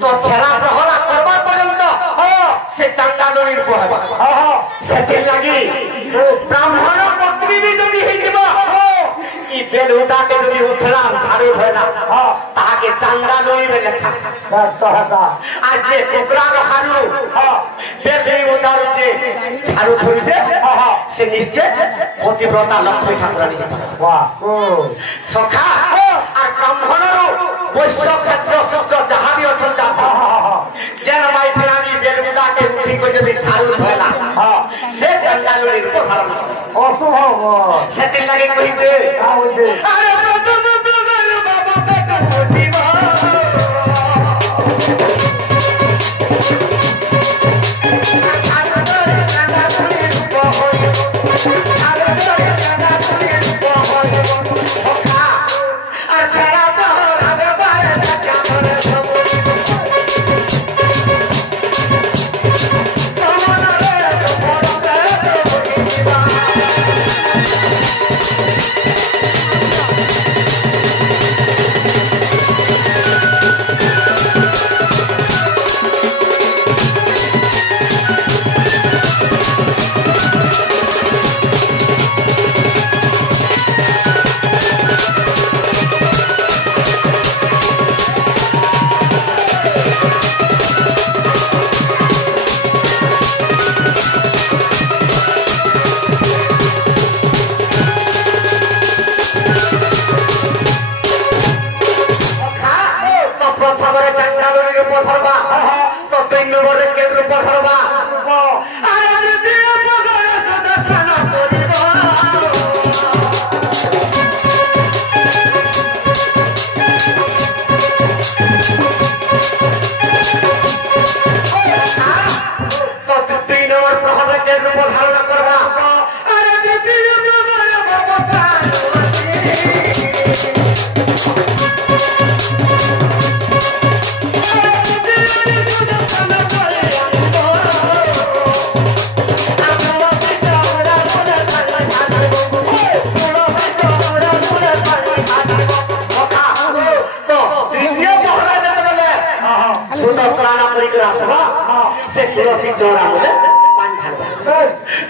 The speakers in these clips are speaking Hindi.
तो छेरा प्रहरा करवा पर्यंत से चंडालोरी रूप है से लगी ब्राह्मण पत्नी भी जदी हे जीव ई बेलुदा के जदी उठला झाड़ू धोला ताके चंडालोरी में लेखा आज जे कोकरा रखानु बेली उदार जे झाड़ू धोरी जे से निश्चय पतिव्रता लक्ष्मी ठाकुरानी वाह सखा আর ব্রাহ্মণর বৈশ্য ক্ষেত্র সূত্র যাহাবি অছন যাতা যেন মাই ফিরামি বেলুদাকে উঠি করে যদি ঝাড়ু ধয়লা সে চন্ডালুরি রূপ ধারণ অসম্ভব সেতির লাগি কইতে আরে প্রথম প্রগর বাবা পেট উঠিবা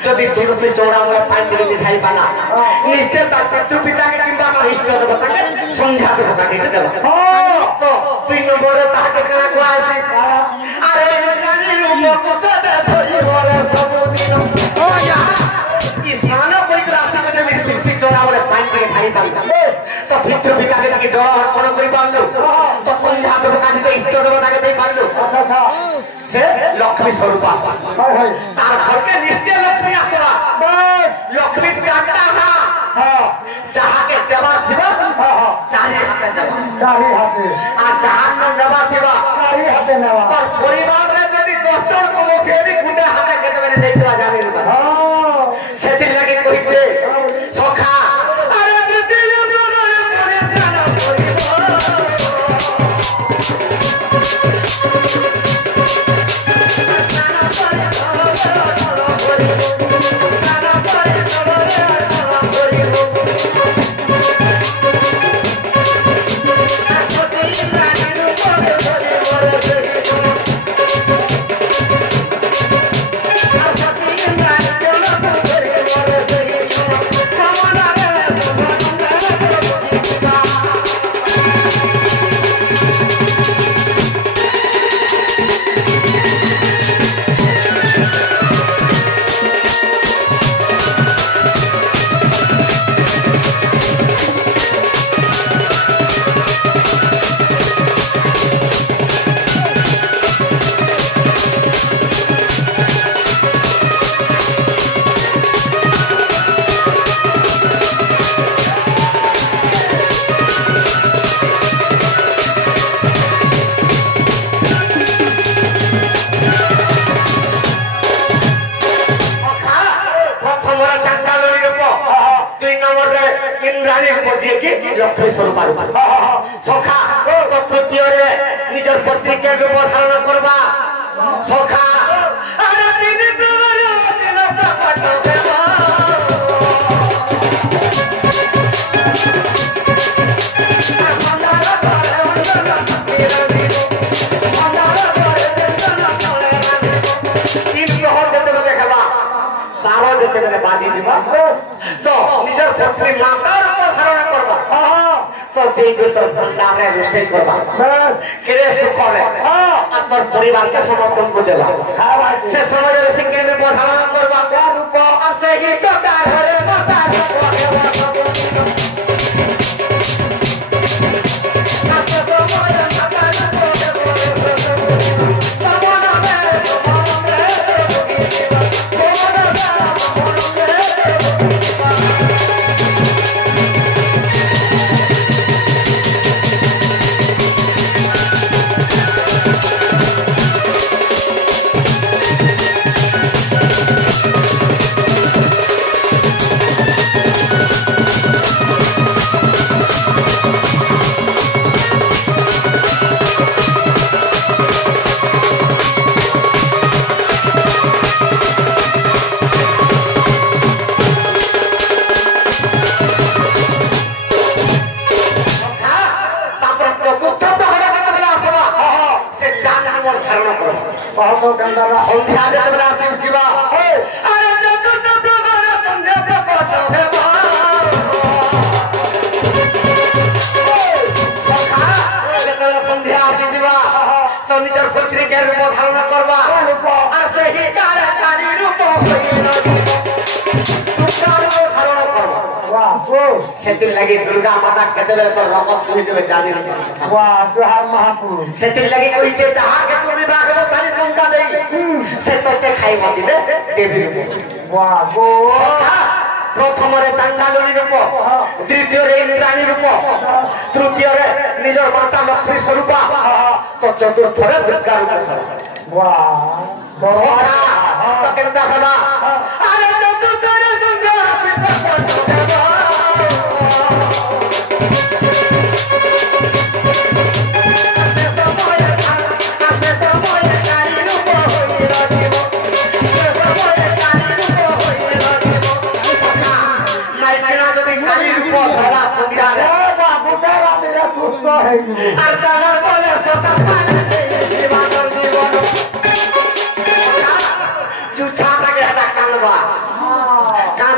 যদি তুলসী চৌড়া মূলে পানি যদি ঢাই পালা নিশ্চয় তার পিতৃপিতাকে কিংবা আমার ইষ্ট দেবতাকে সন্ধ্যা দেব কাটিতে দেব তো 3 নম্বরে তাহাকে কেনা কুয়া আছে আরে জানির উপকুশতে ধরিবরে ସବୁদিন ইসান পবিত্র আসিকে যদি তুলসী চৌড়া মূলে পানি থেকে ঢাই পালা তো পিতৃপিতাকে কি জল অর্পণ করি পারলো তো সন্ধ্যা দেব কাটিতে ইষ্ট দেবতাকে দেই পারলো से लक्ष्मी स्वरूपा तार घर के निश्चय लक्ष्मी आसवा लक्ष्मी चारटा जहाँ के देवार थिबा चारि हाथे देवा आ जहाँ न देवा थिबा चारि हाथे नेवा तोर परिवार रे जदी 10 जन कमोथे भी गुंडे हाथे केते बेले नै देवा जाने सेति लगे कहिते सखा अरे तृतीय ब्रह्मरे कोने प्राण लक्ष्मी स्वरूप सखा तो तृतीय निजर पत्रिका रूप धारण करबा सखा अरे दिन प्रवर दिन प्रकट देवा मंदार करे वंदन मेरा दीनो मंदार करे वंदन तोले रानी तीन प्रहर जते बेले खेला 12 जते बेले बाजी जीवा तो निजर पत्नी माता रूप धारण करबा तो देई तो भंडार रे रोसे करबा केरे सुखले आ तोर परिवार के समर्थन को देबा से समय रे सिंगे में धारण करबा रूप असे ही टका घरे माता रूप देबा नाचे समय माता रूप देबा समना में संध्या जते बेला से जीवा अरे जगत प्रभुर संध्या प्रकट हेबा सखा जते संध्या से जीवा तो निजर पत्रिका रूप धारण करबा और सही काल काली रूप होइलो दुर्गा रूप धारण करबा वाह सेति लगी दुर्गा माता केते बेले तो रगत छुई देबे जानि वाह जोहार महापुरुष सेति लगी कहिते जहां के तू विवाह हो सारी संका देई से तोते खाई मति दे देवी रूप वाह गो प्रथम रे चांडालनी रूप द्वितीय रे इंद्राणी रूप तृतीय रे निजर माता लक्ष्मी स्वरूप तो चतुर्थ रे दुर्गा रूप वाह तो केनता हला अरे चतुर्थ रे दुर्गा से प्रकट देबा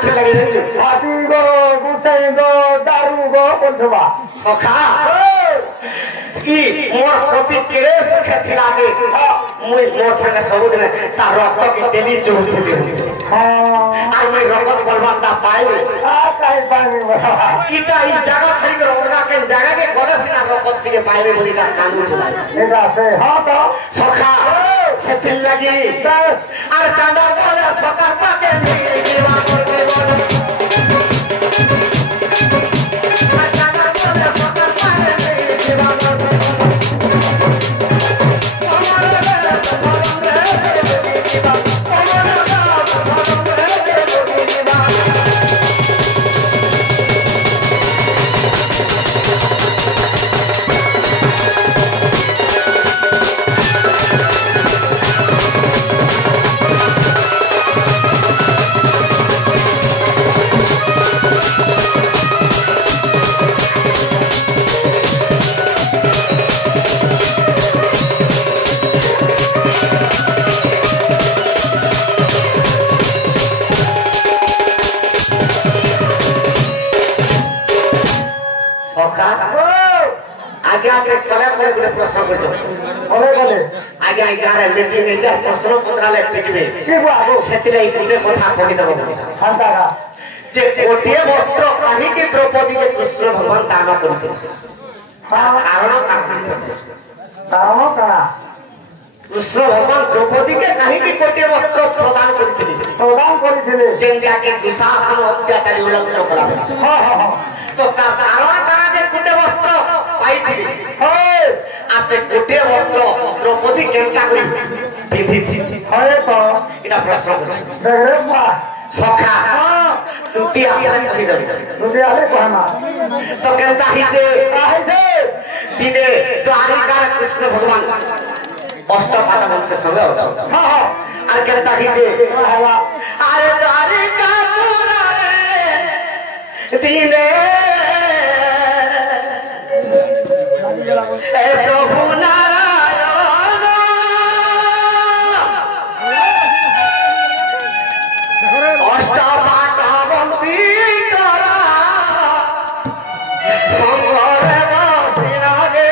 কাঁথে লাগে জানছো হাতি গো গুসাই গো দারু গো বলছবা সখা কি মোর প্রতি কেড়ে সুখে থিলা যে মুই মোর সঙ্গে ସବୁদিন তার রক্ত কি ডেলি চড়ছে আর মুই রক্ত বলবানটা পাইবে তাই পাইবে ইটা এই জায়গা থেকে ওরা কেন জায়গাকে গলে সিনা রক্ত থেকে পাইবে বলি তা কান্দু চলাই এটা আছে হ্যাঁ তো সখা সেথির লাগি আর চাঁদা বলে সকার পাকে নিয়ে দিবা করতে বলো আর চাঁদা বলে সকার পাকে নিয়ে দিবা করতে आगे आगे कले कले गुटे प्रश्न करछो कले कले आगे आगे गारे मीटिंग ए जा प्रश्न पत्राले पिटबे के बाबू सेतिले गुटे कथा कहि देबो शांता का जे गोटिए वस्त्र काहे के द्रौपदी के कृष्ण भगवान दान करते कारण का कृष्ण भगवान द्रौपदी के काहे के गोटिए वस्त्र प्रदान करथिले जेंगा के दुशासन अत्याचारी उल्लंघन कराबे हां हां तो कारण करा जे गोटे वस्त्र पाइथिले आ से गोटे वस्त्र द्रौपदी केनका करी पिंधी थी हरे तो इटा प्रश्न रे बा सखा तुती आले कहि दे तुती आले कहमा तो केनता ही जे दिने द्वारिका कृष्ण भगवान अष्टपाट वंश संगे अछ हां हां আর কেনতা ही जे আরে দ্বারিকা পুরা রে দিনে এ প্রভু নারায়ণ অষ্টপাট বংশী করা সংঘরে বসিনা রে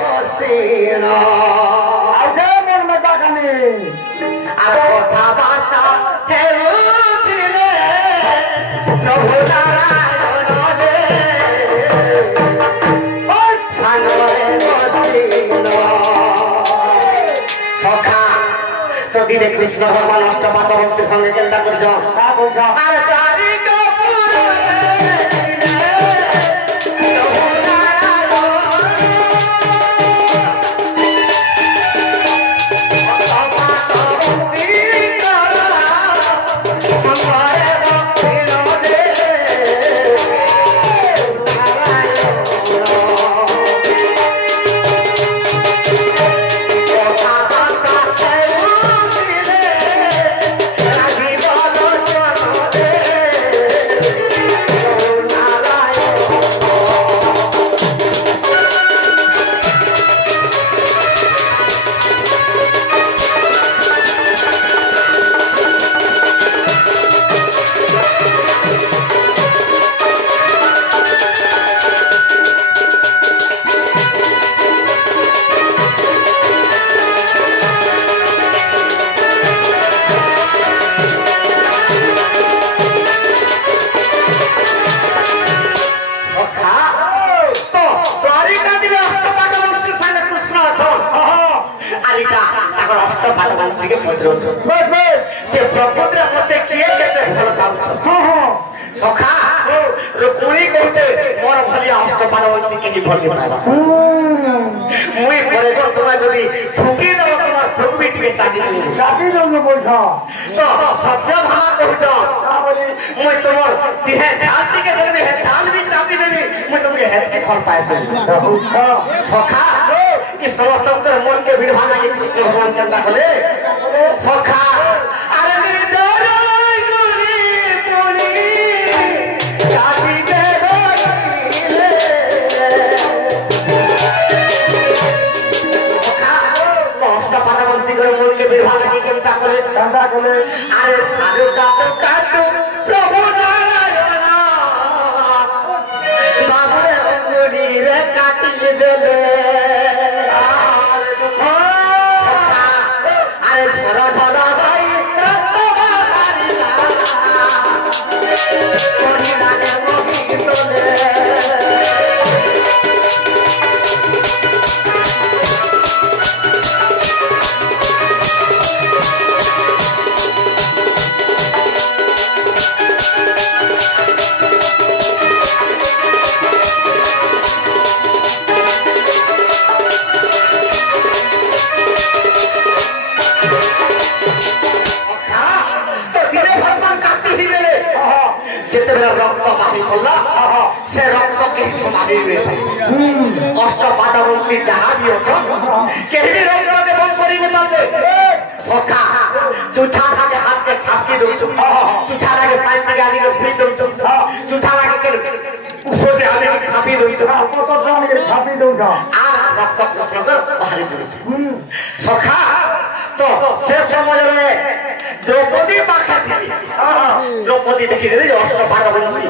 বসিনা আগে মন মতা কানে আর কথা বার্তা হেউছিলে প্রভু নারায়ণ রে সাগরে বসিনা সখা তো দিনে কৃষ্ণ ভগবান অষ্টপাট বংশের সঙ্গে কেন্দ্র করছ আর চারিকা পুরা দিনে প্রভু নারায়ণ অষ্টপাট বংশী করা সংঘরে বসিনা রে प्रकृति मत किए के भल पाउछ सखा रुक्मिणी कहते मोर भलिया अष्टपाट वंशी के ही भल पाइबा मुई परे को तुम जदी ठुकी दो तुम ठुकबी टिके चाटी दो बोल तो सत्य भामा कहूछ मुई तुमर दिहे झाल टिके देबे हे झाल भी चाटी देबी मुई तुमके हेत के फल पाइस सखा ई समस्त मन के भीड़ भाला के कृष्ण भगवान चिंता कले सखा अरे निदर गुनी पुनी काटी दे गइले सखा तो अष्टपाट वंशी कर मन के भीड़ भाला লাগি কেনটা কলে আরে সারু কাটু প্রভু নারায়ণ বাবুরে অঙ্গুলি রে কাটিয়ে দেলে আরে ঝরা ঝরা ভাই রক্ত বাহারিলা করিলানে মহি তোলে রক্ত বাহির করলা সে রক্ত কেহি সমালিবে অষ্ট পাটবংশী যাহা বি অছন কেহি বি রক্ত দেবন করিবে পারলে সখা চুছা লাগে হাতকে ছাপকি দউছ চুছা লাগে পাইপ থেকে আনি ফ্রি দউছ চুছা লাগে কে উসোতে আনি ছাপি দউছ কত প্রাণীকে ছাপি দউছ আর রক্ত কৃষ্ণকর বাহির দউছ সখা তো সে সময়ে দ্রৌপদী পাখা ছিলি দ্রৌপদী দেখি দিলি অষ্ট পাটবংশী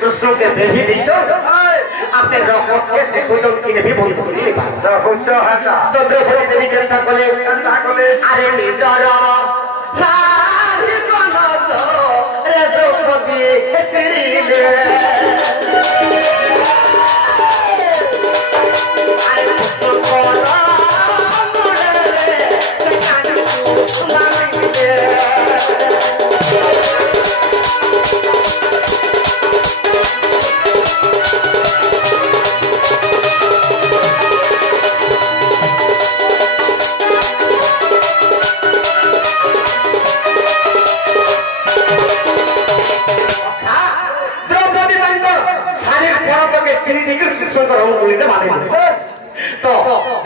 কৃষ্ণকে বেভি দিছ আপনি রক্তকে দেখুছ কিনে বি বন্ধ করিলে তো দ্রৌপদী দেবী কেনটা কলে আরে নিজর সারি গণত রে দ্রৌপদী চিরিলে আরে কৃষ্ণ কলা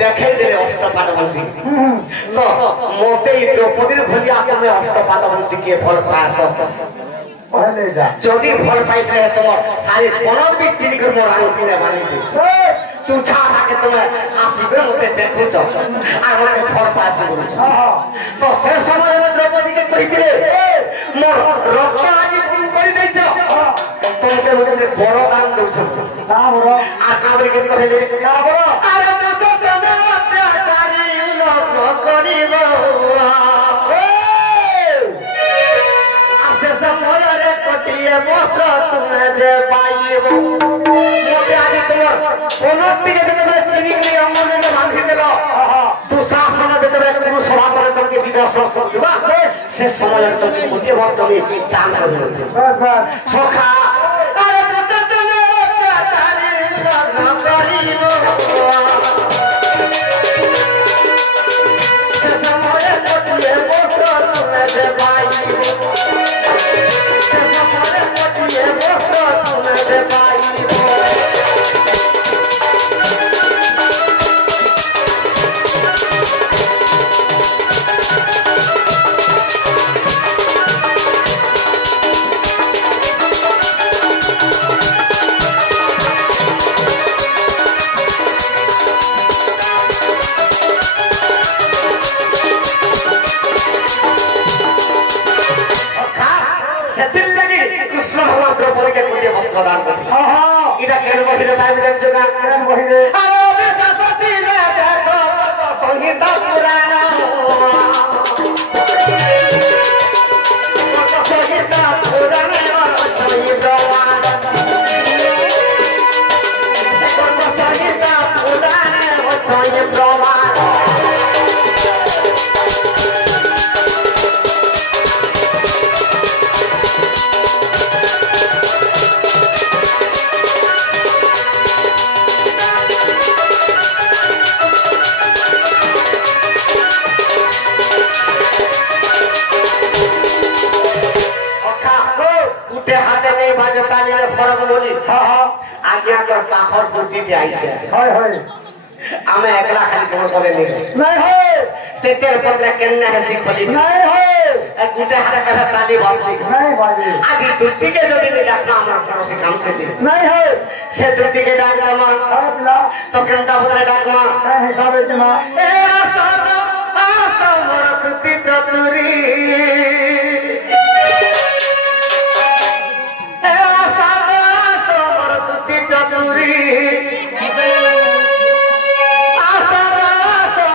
দেখাই দেবে অষ্ট পাটবংশী তো মতে দ্রৌপদীর ভলিয়া তুমি অষ্ট পাটবংশী কে ফল পাস যদি ফল পাইতে তোমার সারি পনদ বি তিনি করে মোর আঙুলে বানিবে চুছা থাকে তুমি আসিবে মতে দেখুছ আর মতে ফল পাস বলছ তো সে সময় দ্রৌপদীকে কইতিলে মোর রক্ত আজি পূর্ণ করে দেইছ তোমাকে মতে বড় দান দউছ না বড় আর কাবরে কে কইলে না বড় আরে করিব আছে সমୟରେ কোটিয়ে মত তুমি যে পাইব মতে আদি তোমার কোনটিকে যেতে চিনিলি অঙ্গনে বাঁধি দিল দুঃশাসন যেতে কোন সভা করে তোমাকে বিবাহ করবা সে সময়ের তুমি কোটিয়ে মত তুমি দান করবে সখা আরে মতে তুমি অত্যাচারী লগ্ন করিব প্রদান করি এটা কেন বহিরে পাইবে জানছো কেন বহিরে আরে দাসতি লে দেখো সংগীত পুরাণ সংগীত পুরাণ সংগীত প্রমাণ সংগীত পুরাণ সংগীত প্রমাণ आज्ञा कर पाखर बुद्धि दे आइছে হয় হয় আমি একলা খালি কোন করে নি নাই হয় তেতের পত্র কেন্না হেসি খলি নাই হয় আর গুটে হাতে কাটা তালি বসি নাই বাজি আজ দুটিকে যদি নি ডাকনা আমরা কোন সে কাম সে দি নাই হয় সে দুটিকে ডাক দমা তো কেনটা বদলে ডাকমা হিসাবে জমা এ